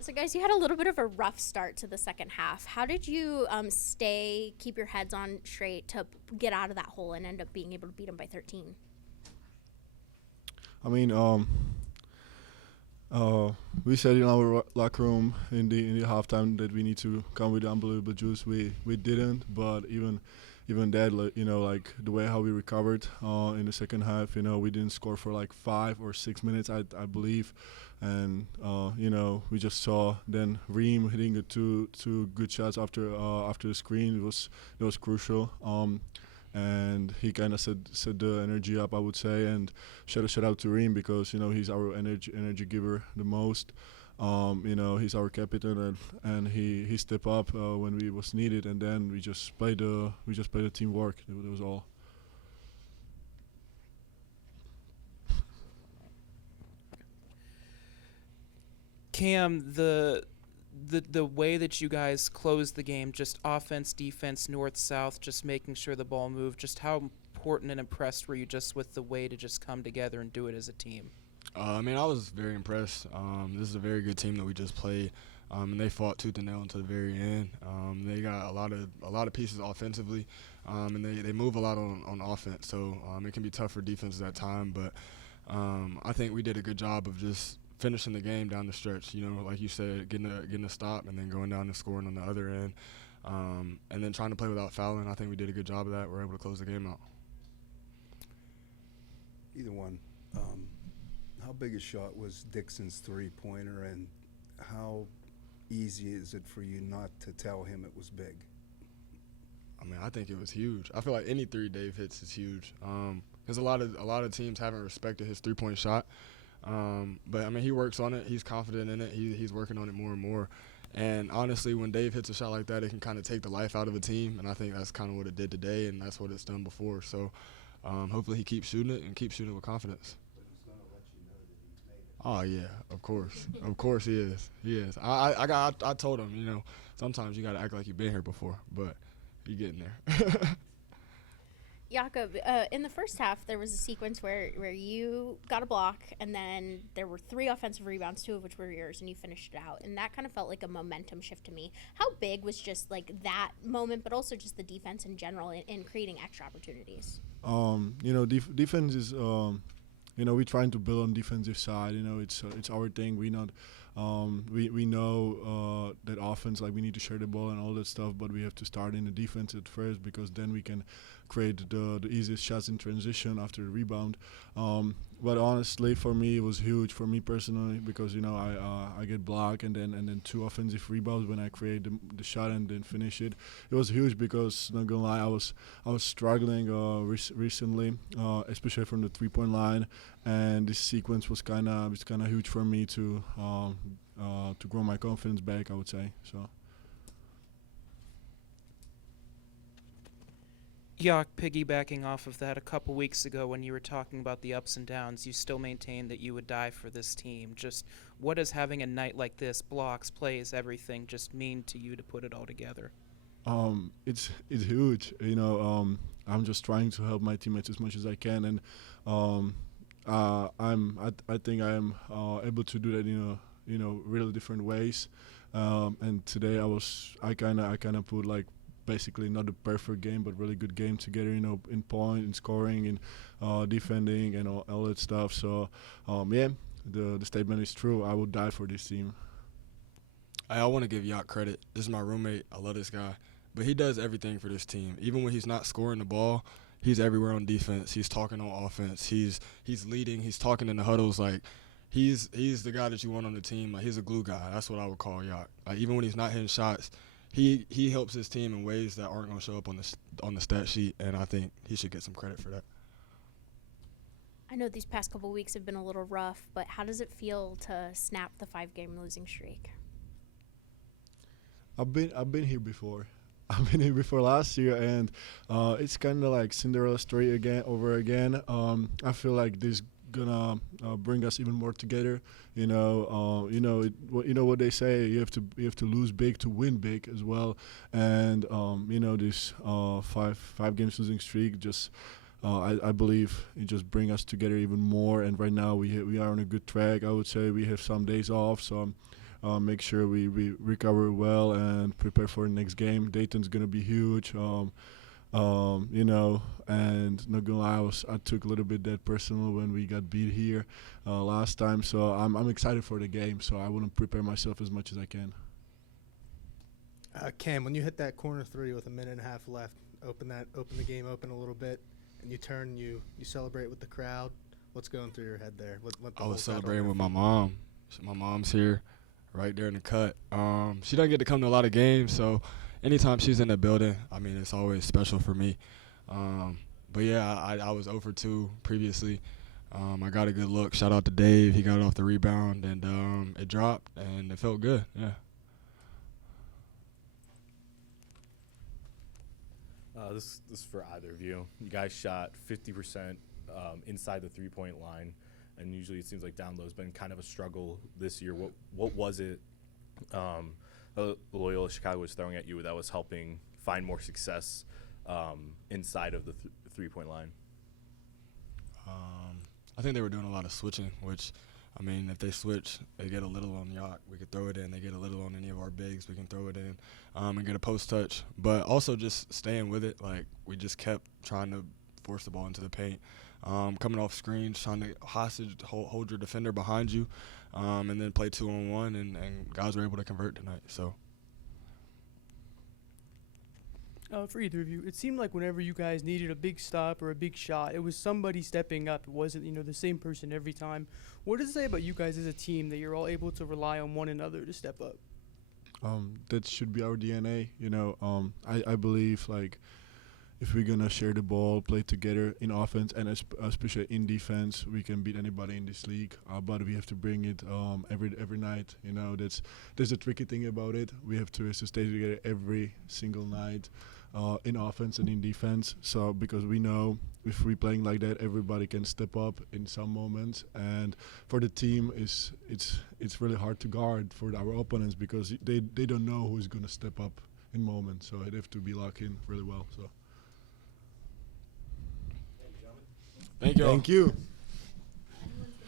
So, guys, you had a little bit of a rough start to the second half. How did you keep your heads on straight to get out of that hole and end up being able to beat them by 13? I mean, uh, we said in our locker room in the halftime that we need to come with unbelievable juice. We didn't, but even that, like, like the way how we recovered in the second half, we didn't score for like 5 or 6 minutes, I believe, and we just saw then Reem hitting the two good shots after the screen. It was crucial. And he kind of set the energy up, I would say, and shout out to Reem because he's our energy giver the most. He's our captain, and he stepped up when we was needed, and then we just played the teamwork. That was all. Cam, the way that you guys closed the game, just offense, defense, north, south, just making sure the ball moved, just how important and impressed were you just with the way to just come together and do it as a team? I mean, I was very impressed. This is a very good team that we just played, and they fought tooth and nail until the very end. They got a lot of pieces offensively, and they move a lot on offense. So it can be tough for defenses at time, but I think we did a good job of just finishing the game down the stretch. Like you said, getting a stop and then going down and scoring on the other end, and then trying to play without fouling. I think we did a good job of that. We're able to close the game out. Either one. How big a shot was Dixon's three-pointer, and how easy is it for you not to tell him it was big? I mean, I think it was huge. I feel like any three Dave hits is huge. Because a lot of teams haven't respected his three-point shot. But I mean, he works on it. He's confident in it. He's working on it more and more. And honestly, when Dave hits a shot like that, it can kind of take the life out of a team. And I think that's kind of what it did today, and that's what it's done before. So hopefully he keeps shooting it and keeps shooting it with confidence. Oh yeah, of course he is. He is. I told him, sometimes you gotta act like you've been here before, but you getting there. Jakub, in the first half, there was a sequence where you got a block, and then there were 3 offensive rebounds, 2 of which were yours, and you finished it out. And that kind of felt like a momentum shift to me. How big was just like that moment, but also just the defense in general in creating extra opportunities? Defense is. We're trying to build on defensive side. It's our thing. We know that offense, like we need to share the ball and all that stuff, but we have to start in the defense at first because then we can create the easiest shots in transition after the rebound. But honestly, for me, it was huge for me personally because I get blocked and then 2 offensive rebounds when I create the shot and then finish it. It was huge because not gonna lie, I was struggling recently, especially from the 3-point line, and this sequence was kind of huge for me to grow my confidence back, I would say. So. Yak, piggybacking off of that, a couple weeks ago when you were talking about the ups and downs, you still maintained that you would die for this team. Just what does having a night like this, blocks, plays, everything, just mean to you to put it all together? It's huge. I'm just trying to help my teammates as much as I can, and I think I am able to do that in really different ways. And today I kind of put like basically not a perfect game, but really good game together. In point, in scoring, in defending, and all that stuff. So, the statement is true. I would die for this team. I want to give Yacht credit. This is my roommate. I love this guy. But he does everything for this team. Even when he's not scoring the ball, he's everywhere on defense. He's talking on offense. He's leading. He's talking in the huddles. Like, he's the guy that you want on the team. Like, he's a glue guy. That's what I would call Yacht. Like, even when he's not hitting shots, he helps his team in ways that aren't going to show up on the stat sheet, and I think he should get some credit for that. I know these past couple weeks have been a little rough, but how does it feel to snap the 5-game losing streak? I've been here before. I've been here before last year, and it's kind of like Cinderella story again. I feel like this gonna bring us even more together. You know what they say. You have to lose big to win big as well. And this five games losing streak just. I believe it just bring us together even more. And right now we are on a good track. I would say we have some days off, so make sure we recover well and prepare for the next game. Dayton's gonna be huge. You know, and not gonna lie, I took a little bit that personal when we got beat here last time. So I'm excited for the game. So I want to prepare myself as much as I can. Cam, when you hit that corner three with a minute and a half left, open the game open a little bit, and you turn, you celebrate with the crowd. What's going through your head there? I was celebrating with my mom. My mom's here, right there in the cut. She doesn't get to come to a lot of games, so anytime she's in the building, I mean, it's always special for me. But yeah, I was 0 for 2 previously. I got a good look. Shout out to Dave. He got it off the rebound, and it dropped, and it felt good. Yeah. This is for either of you. You guys shot 50% inside the three-point line, and usually it seems like down low has been kind of a struggle this year. What was it Loyola Chicago was throwing at you that was helping find more success inside of the three-point line? I think they were doing a lot of switching, which, I mean, if they switch, they get a little on Yak, we could throw it in. They get a little on any of our bigs, we can throw it in and get a post touch. But also just staying with it. Like, we just kept trying to force the ball into the paint. Coming off screens, trying to hold your defender behind you, and then play 2-on-1, and guys were able to convert tonight. So. For either of you, it seemed like whenever you guys needed a big stop or a big shot, it was somebody stepping up. It wasn't, the same person every time. What does it say about you guys as a team that you're all able to rely on one another to step up? That should be our DNA. I believe, like, if we're gonna share the ball, play together in offense and especially in defense, we can beat anybody in this league. But we have to bring it every night. That's the tricky thing about it. We have to stay together every single night. In offense and in defense. So because we know if we're playing like that, everybody can step up in some moments. And for the team, it's really hard to guard for our opponents because they don't know who's going to step up in moments. So they have to be locked in really well. So. Thank you. Thank you.